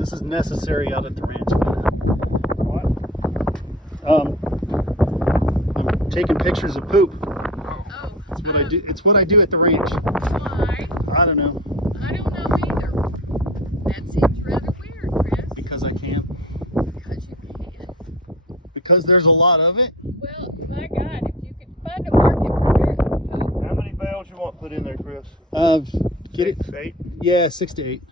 This is necessary out at the ranch. What? I'm taking pictures of poop. Oh. It's what I do. It's what I do at the ranch. Why? I don't know. I don't know either. That seems rather weird, Chris. Because I can. Because you can. Because there's a lot of it. Well, my God, if you can find a market for their poop. How many bales you want put in there, Chris? Get it? 6, 8? Yeah, 6 to 8.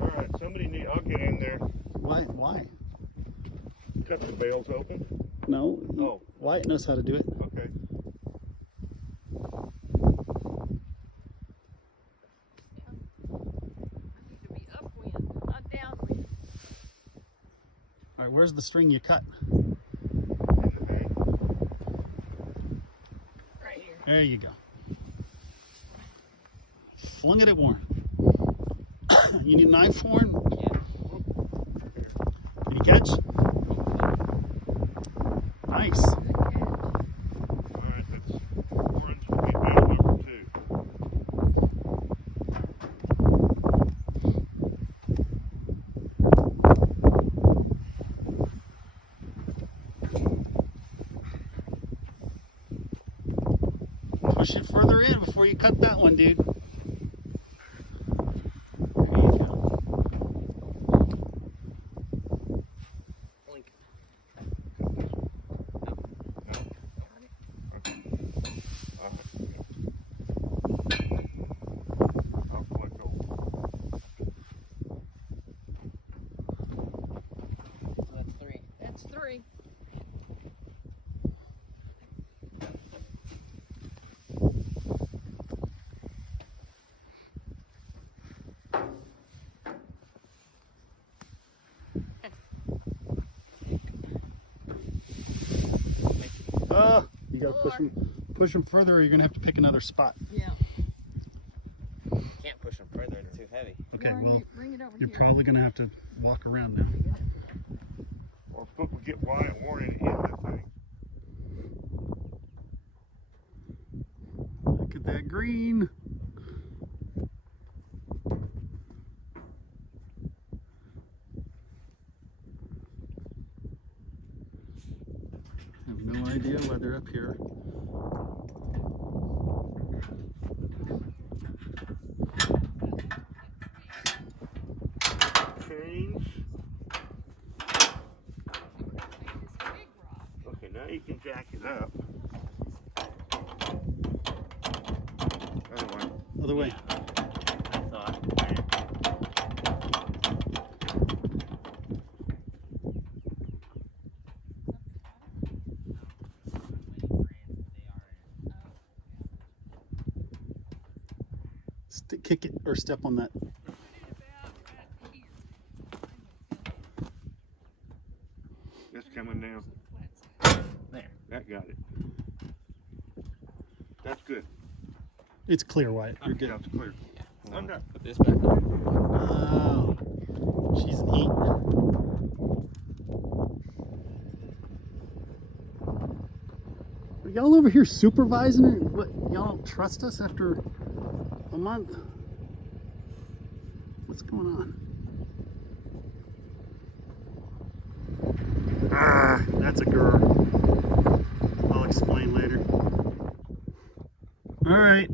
All right, I'll get in there. Why? Cut the bales open. No. Oh. Wyatt knows how to do it. Okay. I need to be upwind, not downwind. All right, where's the string you cut? In the bag. Right here. There you go. Flung it at Warren. You need a knife, Warren? Yeah. Did you catch? Nice. Good catch. All right, that's orange. Okay, bale number 2. Push it further in before you cut that one, dude. I'll flick over. That's 3. That's 3. You gotta push them further, or you're gonna have to pick another spot. Yeah. Can't push them further, they're too heavy. Okay, Warren, well, bring it over you're here. probably gonna have to walk around now. Or get Wyatt Warren in the thing. Look at that green. I have no idea why they're up here. Change. Okay, now you can jack it up. Other way. Other way. I thought. Kick it or step on that. It's coming down. There. That got it. That's good. It's clear, Wyatt. You're good. Yeah, it's clear. Hold on, Okay. Put this back on. Oh, she's neat. Are y'all over here supervising it? What, y'all don't trust us after a month? What's going on? Ah, that's a girl. I'll explain later. All right.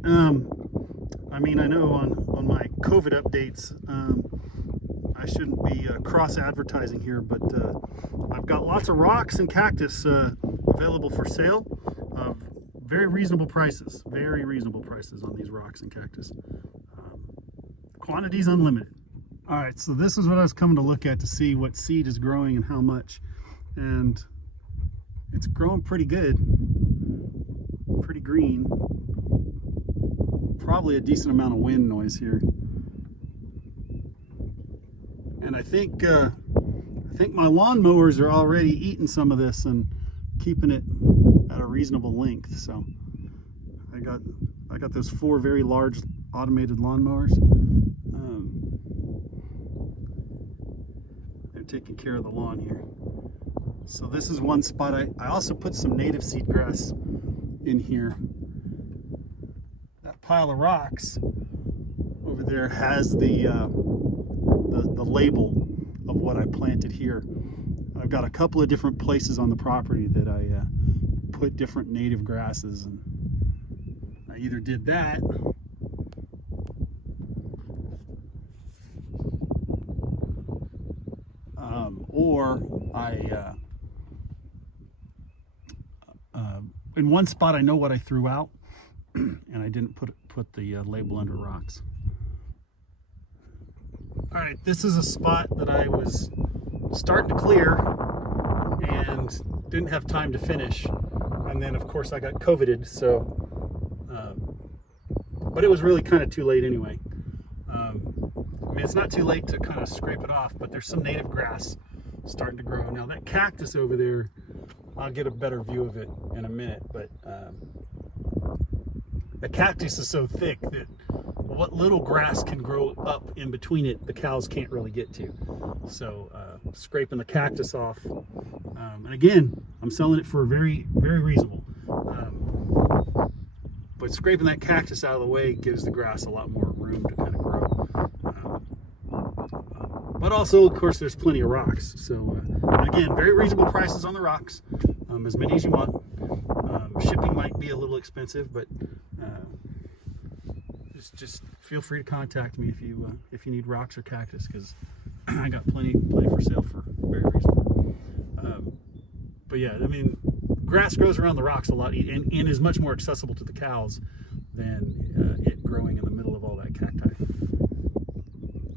I mean, I know on my COVID updates, I shouldn't be cross-advertising here, but I've got lots of rocks and cactus available for sale. Very reasonable prices. Very reasonable prices on these rocks and cactus. Quantities unlimited. All right, so this is what I was coming to look at to see what seed is growing and how much. And it's growing pretty good. Pretty green. Probably a decent amount of wind noise here. And I think my lawnmowers are already eating some of this and keeping it at a reasonable length. So I got those 4 very large automated lawnmowers. They're taking care of the lawn here. So this is one spot. I also put some native seed grass in here. pile of rocks over there has the label of what I planted here. I've got a couple of different places on the property that I put different native grasses, and I either did that or I in one spot I know what I threw out and I didn't put the label under rocks. All right, this is a spot that I was starting to clear and didn't have time to finish, and then of course I got COVIDed, so but it was really kind of too late anyway. I mean, it's not too late to kind of scrape it off, but there's some native grass starting to grow. Now that cactus over there, I'll get a better view of it in a minute, but the cactus is so thick that what little grass can grow up in between it, the cows can't really get to. So scraping the cactus off, and again, I'm selling it for very, very reasonable. But scraping that cactus out of the way gives the grass a lot more room to kind of grow. But also, of course, there's plenty of rocks. So again, very reasonable prices on the rocks, as many as you want. Shipping might be a little expensive, but just feel free to contact me if you need rocks or cactus, because I got plenty for sale for very reasonable. But yeah, I mean, grass grows around the rocks a lot and is much more accessible to the cows than it growing in the middle of all that cacti.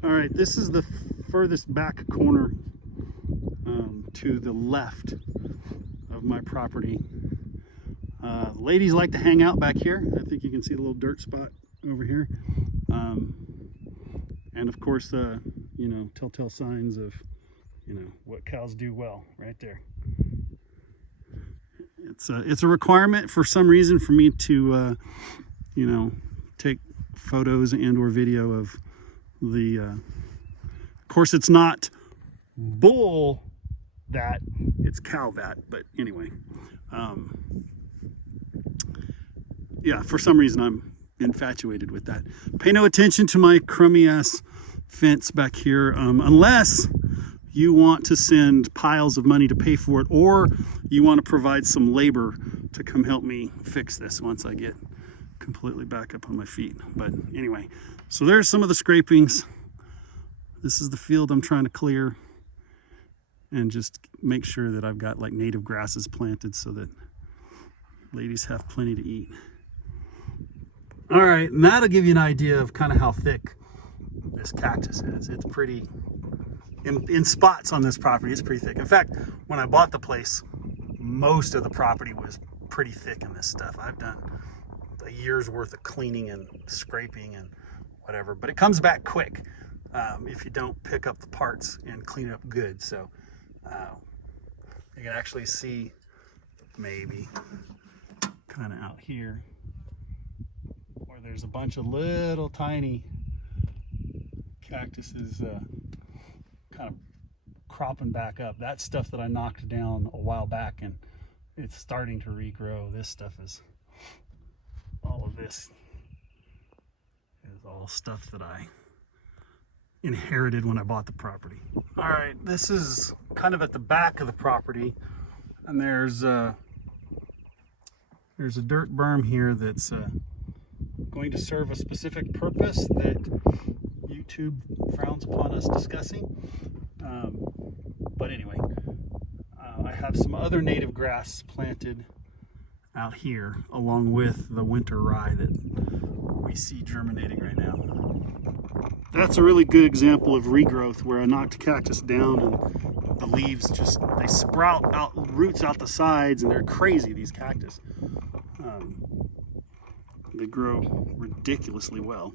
All right, this is the furthest back corner to the left of my property. Ladies like to hang out back here. I think you can see a little dirt spot over here. And of course, you know, telltale signs of, you know, what cows do well right there. It's a requirement for some reason for me to, you know, take photos and or video of the, of course it's not bull that, it's cow that, but anyway, yeah, for some reason I'm infatuated with that. Pay no attention to my crummy ass fence back here, unless you want to send piles of money to pay for it, or you want to provide some labor to come help me fix this once I get completely back up on my feet. But anyway, so there's some of the scrapings. This is the field I'm trying to clear and just make sure that I've got like native grasses planted so that ladies have plenty to eat. All right, and that'll give you an idea of kind of how thick this cactus is. It's pretty, in spots on this property, it's pretty thick. In fact, when I bought the place, most of the property was pretty thick in this stuff. I've done a year's worth of cleaning and scraping and whatever, but it comes back quick if you don't pick up the parts and clean it up good. So you can actually see maybe kind of out here where there's a bunch of little tiny cactuses kind of cropping back up. That's stuff that I knocked down a while back and it's starting to regrow. This stuff is, all of this is all stuff that I inherited when I bought the property. All right, this is kind of at the back of the property, and there's a dirt berm here that's going to serve a specific purpose that YouTube frowns upon us discussing. But anyway, I have some other native grass planted out here along with the winter rye that we see germinating right now. That's a really good example of regrowth where I knocked a cactus down and the leaves just, they sprout out roots out the sides, and they're crazy, these cactus. They grow ridiculously well,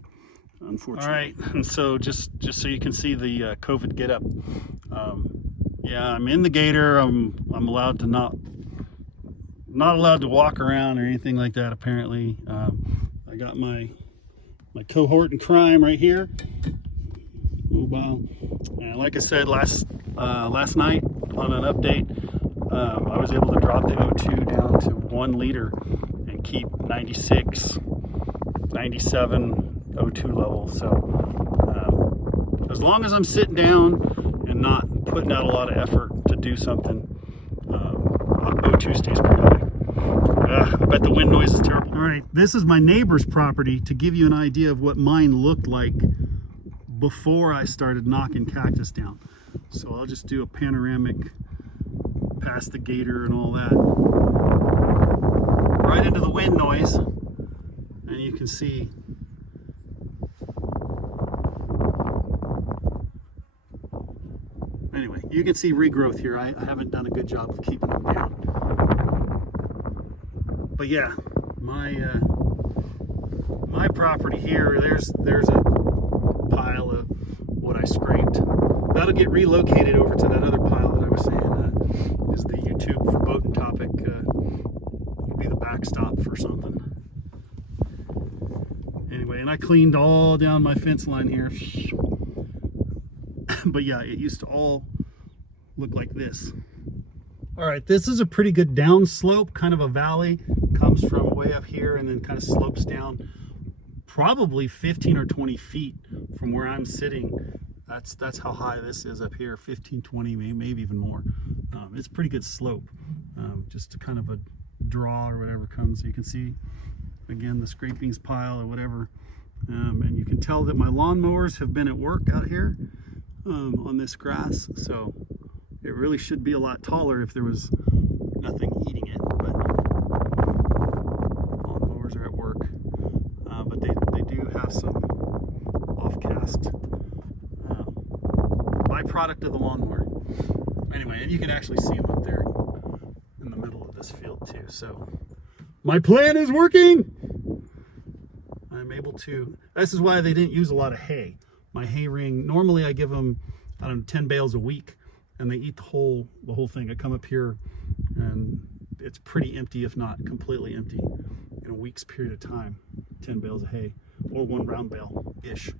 unfortunately. All right, and so just so you can see the COVID get up. Yeah, I'm in the gator. I'm allowed to not allowed to walk around or anything like that, apparently. I got my cohort in crime right here. Mobile. And like I said last night on an update, I was able to drop the O2 down to 1 liter and keep 96 97 O2 level. So as long as I'm sitting down and not putting out a lot of effort to do something, O2 stays pretty high. I bet the wind noise is terrible. All right, this is my neighbor's property to give you an idea of what mine looked like before I started knocking cactus down. So I'll just do a panoramic past the gator and all that. Right into the wind noise, and you can see anyway, you can see regrowth here. I haven't done a good job of keeping them down. But yeah, my property here, there's a pile of what I scraped. That'll get relocated over to that other pile that I was saying is the YouTube for Boating Topic. Will be the backstop for something. Anyway, and I cleaned all down my fence line here. But yeah, it used to all look like this. All right, this is a pretty good down slope, kind of a valley. Comes from way up here and then kind of slopes down probably 15 or 20 feet from where I'm sitting. That's how high this is up here, 15, 20, maybe even more. It's a pretty good slope. Just a kind of a draw or whatever comes. You can see, again, the scrapings pile or whatever. And you can tell that my lawnmowers have been at work out here on this grass. So it really should be a lot taller if there was nothing eating it. But lawnmowers are at work. But they do have some off-cast byproduct of the lawnmower. Anyway, and you can actually see them up there in the middle of this field too. So my plan is working. I'm able to, this is why they didn't use a lot of hay. My hay ring, normally I give them, I don't know, 10 bales a week, and they eat the whole thing. I come up here and it's pretty empty, if not completely empty, in a week's period of time. 10 bales of hay, or one round bale-ish.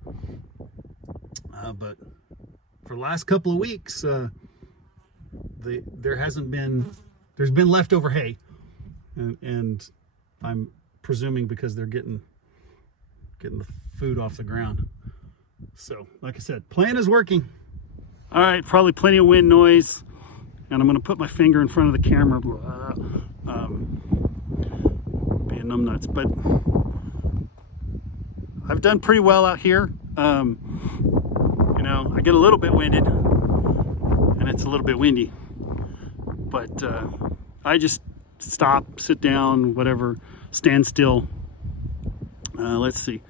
But for the last couple of weeks, there's been leftover hay, and I'm presuming because they're getting the food off the ground. So, like I said, plan is working. All right, probably plenty of wind noise, and I'm going to put my finger in front of the camera, being numbnuts. But I've done pretty well out here. You know, I get a little bit winded, and it's a little bit windy, but I just stop, sit down, whatever, stand still. Let's see.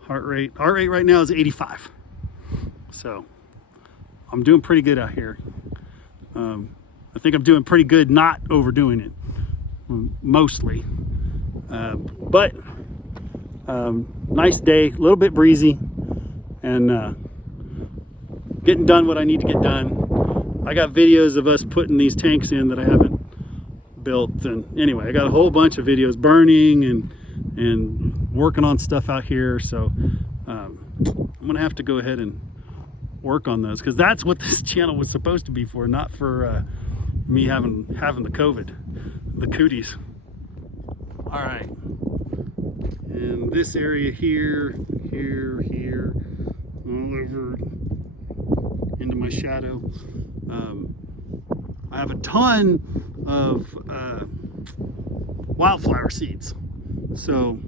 Heart rate right now is 85. So I'm doing pretty good out here. I think I'm doing pretty good not overdoing it, mostly. But nice day, a little bit breezy, and getting done what I need to get done. I got videos of us putting these tanks in that I haven't built, and anyway, I got a whole bunch of videos burning and working on stuff out here. So I'm gonna have to go ahead and work on those, because that's what this channel was supposed to be for, not for me having the COVID, the cooties. All right, and this area here, all over into my shadow, I have a ton of wildflower seeds. So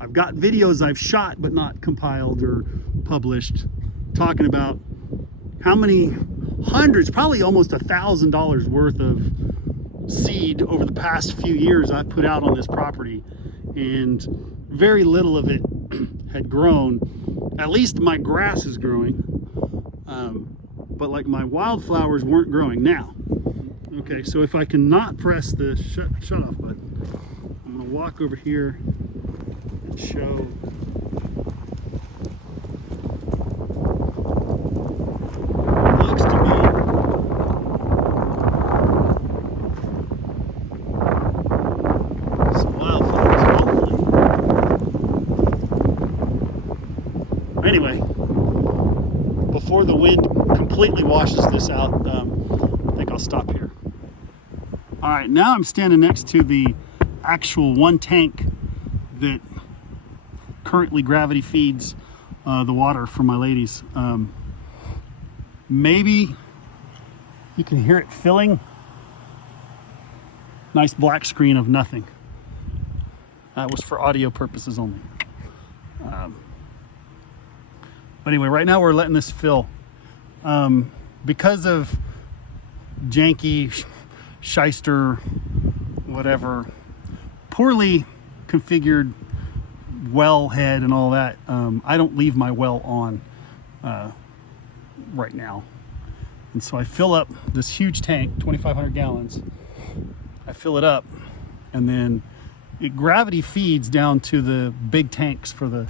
I've got videos I've shot but not compiled or published, talking about how many hundreds, probably almost $1,000 worth of seed over the past few years I've put out on this property, and very little of it had grown. At least my grass is growing, but like my wildflowers weren't growing. Now, okay, so if I can not press the shut off button, I'm gonna walk over here and show. Looks to me some wildflowers, hopefully. Anyway, before the wind completely washes this out, I think I'll stop here. All right, now I'm standing next to the actual one tank that currently gravity feeds the water for my ladies. Maybe you can hear it filling. Nice black screen of nothing. That was for audio purposes only. But anyway, right now we're letting this fill. Because of janky, shyster, whatever, poorly configured well head and all that, I don't leave my well on right now. And so I fill up this huge tank, 2,500 gallons. I fill it up, and then it gravity feeds down to the big tanks for the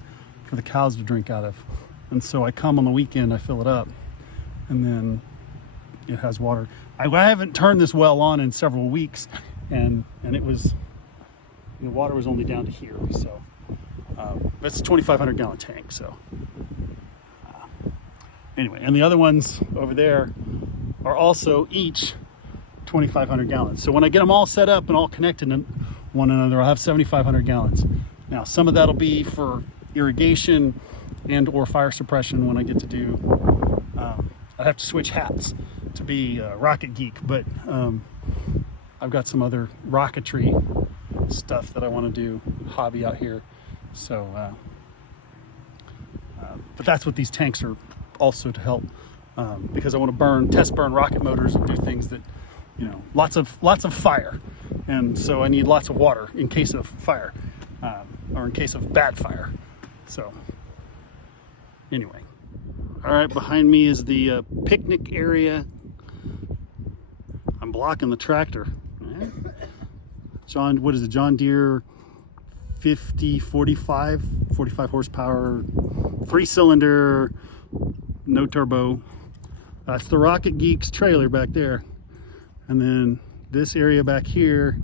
cows to drink out of. And so I come on the weekend, I fill it up, and then it has water. I haven't turned this well on in several weeks, and it was, the water was only down to here. So it's a 2,500 gallon tank. So anyway, and the other ones over there are also each 2,500 gallons. So when I get them all set up and all connected to one another, I'll have 7,500 gallons. Now, some of that'll be for irrigation and or fire suppression when I get to do, I'd have to switch hats to be a rocket geek, but I've got some other rocketry stuff that I want to do, hobby out here. So, but that's what these tanks are also to help, because I want to test burn rocket motors and do things that, you know, lots of fire. And so I need lots of water in case of fire, or in case of bad fire. So anyway, all right, behind me is the picnic area. I'm blocking the tractor. What is it? John Deere 45 horsepower, 3-cylinder, no turbo. That's the Rocket Geeks trailer back there. And then this area back here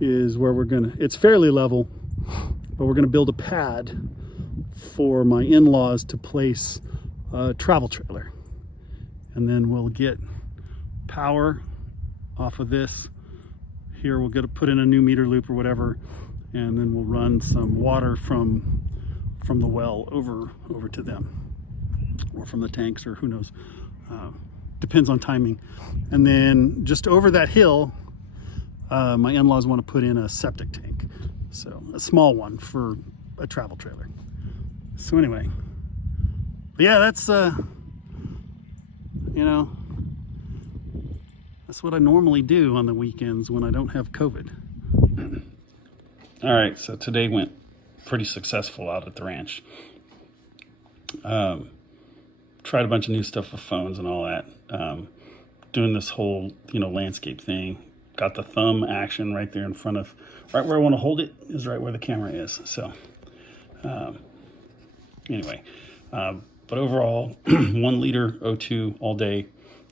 is where it's fairly level, but we're gonna build a pad for my in-laws to place a travel trailer. And then we'll get power off of this. Here we'll put in a new meter loop or whatever, and then we'll run some water from the well over to them, or from the tanks, or who knows. Depends on timing. And then just over that hill, my in-laws want to put in a septic tank. So a small one for a travel trailer. So anyway, but yeah, that's, that's what I normally do on the weekends when I don't have COVID. All right, so today went pretty successful out at the ranch. Tried a bunch of new stuff with phones and all that. Doing this whole, landscape thing. Got the thumb action right there in front of, right where I want to hold it is right where the camera is. So, anyway, but overall, 1 liter O2 all day,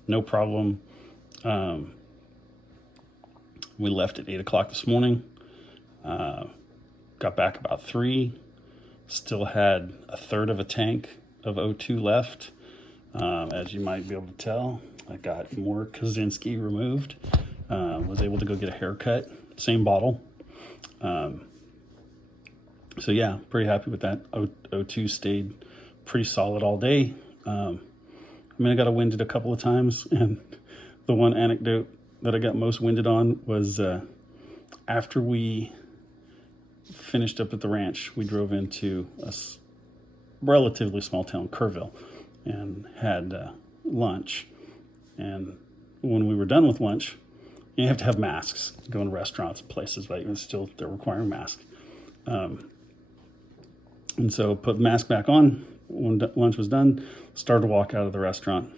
no problem. We left at 8 o'clock this morning. Got back about 3. Still had a third of a tank of O2 left. As you might be able to tell, I got more Kaczynski removed. Was able to go get a haircut, same bottle. So yeah, pretty happy with that. O2 stayed pretty solid all day. I got winded a couple of times, and the one anecdote that I got most winded on was after we finished up at the ranch, we drove into a relatively small town, Kerrville, and had lunch. And when we were done with lunch, you have to have masks, go in restaurants and places, but even still they're requiring masks. And so put the mask back on when lunch was done, started to walk out of the restaurant.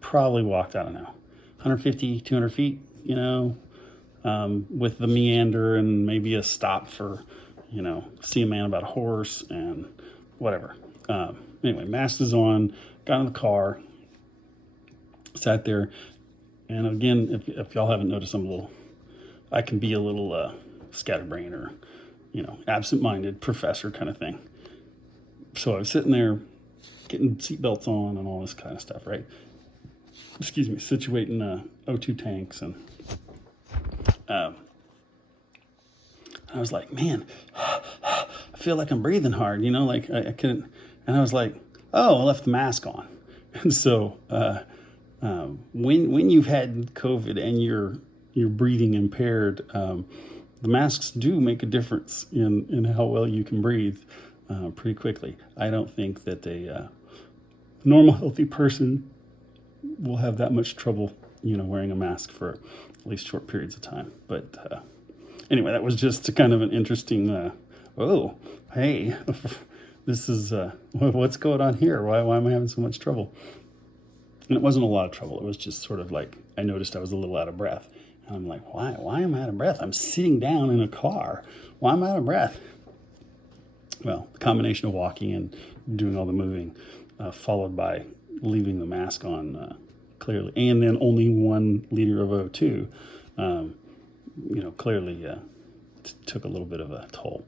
Probably walked, I don't know, 150, 200 feet, with the meander and maybe a stop for, see a man about a horse and whatever. Anyway, mask is on, got in the car, sat there. And again, if y'all haven't noticed, I can be a little scatterbrained or, absent-minded professor kind of thing. So I was sitting there getting seatbelts on and all this kind of stuff, right? Excuse me, situating O2 tanks. And I was like, man, I feel like I'm breathing hard, you know, like I couldn't. And I was like, oh, I left the mask on. And so when you've had COVID and you're breathing impaired, the masks do make a difference in how well you can breathe pretty quickly. I don't think that a normal, healthy person will have that much trouble, you know, wearing a mask for at least short periods of time. But anyway, that was just kind of an interesting, oh, hey, this is, what's going on here? Why am I having so much trouble? And it wasn't a lot of trouble. It was just sort of like, I noticed I was a little out of breath. And I'm like, why am I out of breath? I'm sitting down in a car. Why am I out of breath? Well, the combination of walking and doing all the moving, followed by leaving the mask on clearly, and then only 1 liter of O2, you know, clearly took a little bit of a toll.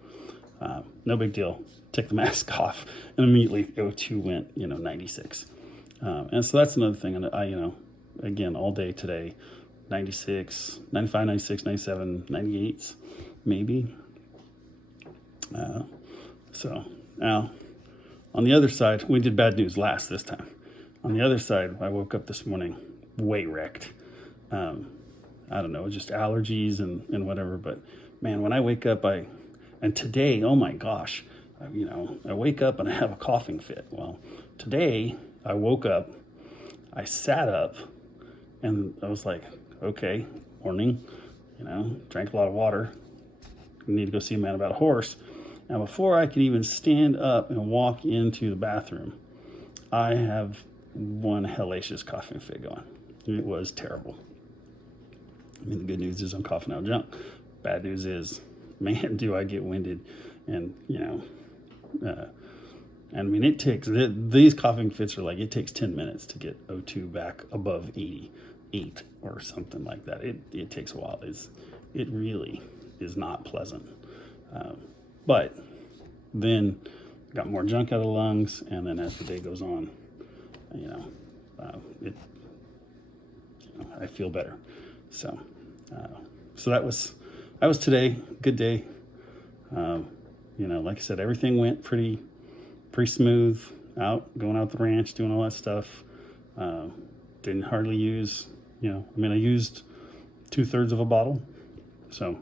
No big deal. Took the mask off, and immediately O2 went, you know, 96. And so that's another thing. And I, you know, again, all day today, 96, 95, 96, 97, 98, maybe. So now on the other side, we did bad news last this time. On the other side, I woke up this morning way wrecked. I don't know, just allergies and whatever. But man, when I wake up, and today, oh my gosh, you know, I wake up and I have a coughing fit. Well, today I woke up, I sat up, and I was like, okay, morning, you know, drank a lot of water. Need to go see a man about a horse. Now, before I could even stand up and walk into the bathroom, I have one hellacious coughing fit going. It was terrible. I mean, the good news is I'm coughing out junk. Bad news is, man, do I get winded. And, you know, I mean, it takes, these coughing fits are like, it takes 10 minutes to get O2 back above 88 or something like that. It takes a while. It really is not pleasant. But then got more junk out of the lungs, and then as the day goes on, you know, I feel better. So that was today. Good day. You know, like I said, everything went pretty smooth. Going out the ranch, doing all that stuff. Didn't hardly use, you know, I mean, I used 2/3 of a bottle, so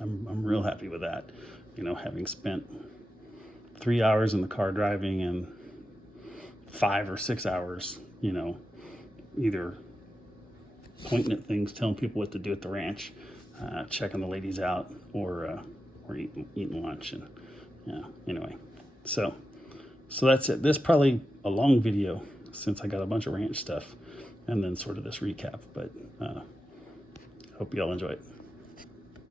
I'm real happy with that. You know, having spent 3 hours in the car driving and 5 or 6 hours, you know, either pointing at things, telling people what to do at the ranch, checking the ladies out, or eating lunch, and yeah. Anyway, so that's it. This is probably a long video since I got a bunch of ranch stuff, and then sort of this recap. But hope you all enjoy it.